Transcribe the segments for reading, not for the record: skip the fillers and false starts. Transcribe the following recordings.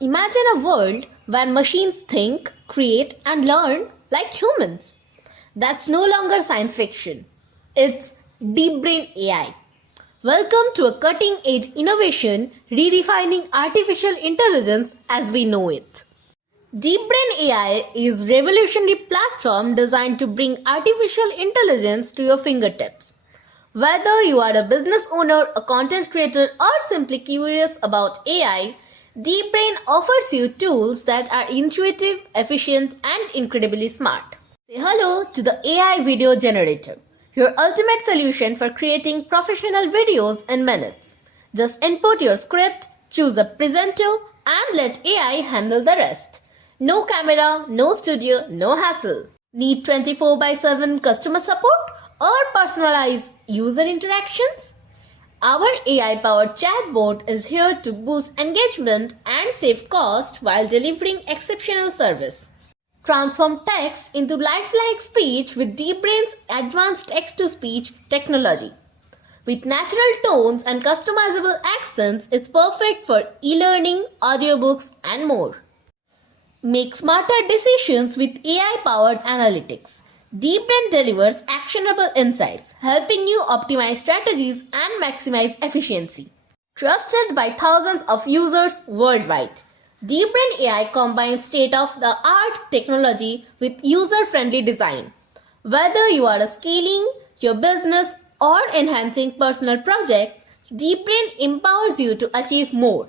Imagine a world where machines think, create, and learn like humans. That's no longer science fiction. It's DeepBrain AI. Welcome to a cutting edge innovation redefining artificial intelligence as we know it. DeepBrain AI is a revolutionary platform designed to bring artificial intelligence to your fingertips. Whether you are a business owner, a content creator, or simply curious about AI, DeepBrain offers you tools that are intuitive, efficient, and incredibly smart. Say hello to the AI video generator, your ultimate solution for creating professional videos in minutes. Just input your script, choose a presenter, and let AI handle the rest. No camera, no studio, no hassle. Need 24 by 7 customer support or personalized user interactions? Our AI powered chatbot is here to boost engagement and save cost while delivering exceptional service. Transform text into lifelike speech with DeepBrain's advanced text to speech technology. With natural tones and customizable accents, it's perfect for e learning, audiobooks, and more. Make smarter decisions with AI powered analytics. DeepBrain delivers actionable insights, helping you optimize strategies and maximize efficiency. Trusted by thousands of users worldwide, DeepBrain AI combines state of the art technology with user friendly design. Whether you are scaling your business or enhancing personal projects, DeepBrain empowers you to achieve more.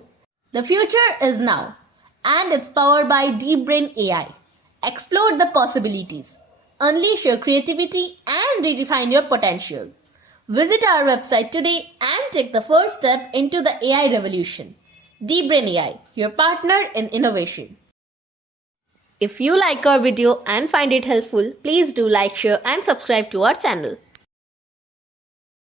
The future is now, and it's powered by DeepBrain AI. Explore the possibilities, unleash your creativity, and redefine your potential. Visit our website today and take the first step into the AI revolution. DeepBrain AI, your partner in innovation. If you like our video and find it helpful, please do like, share, and subscribe to our channel.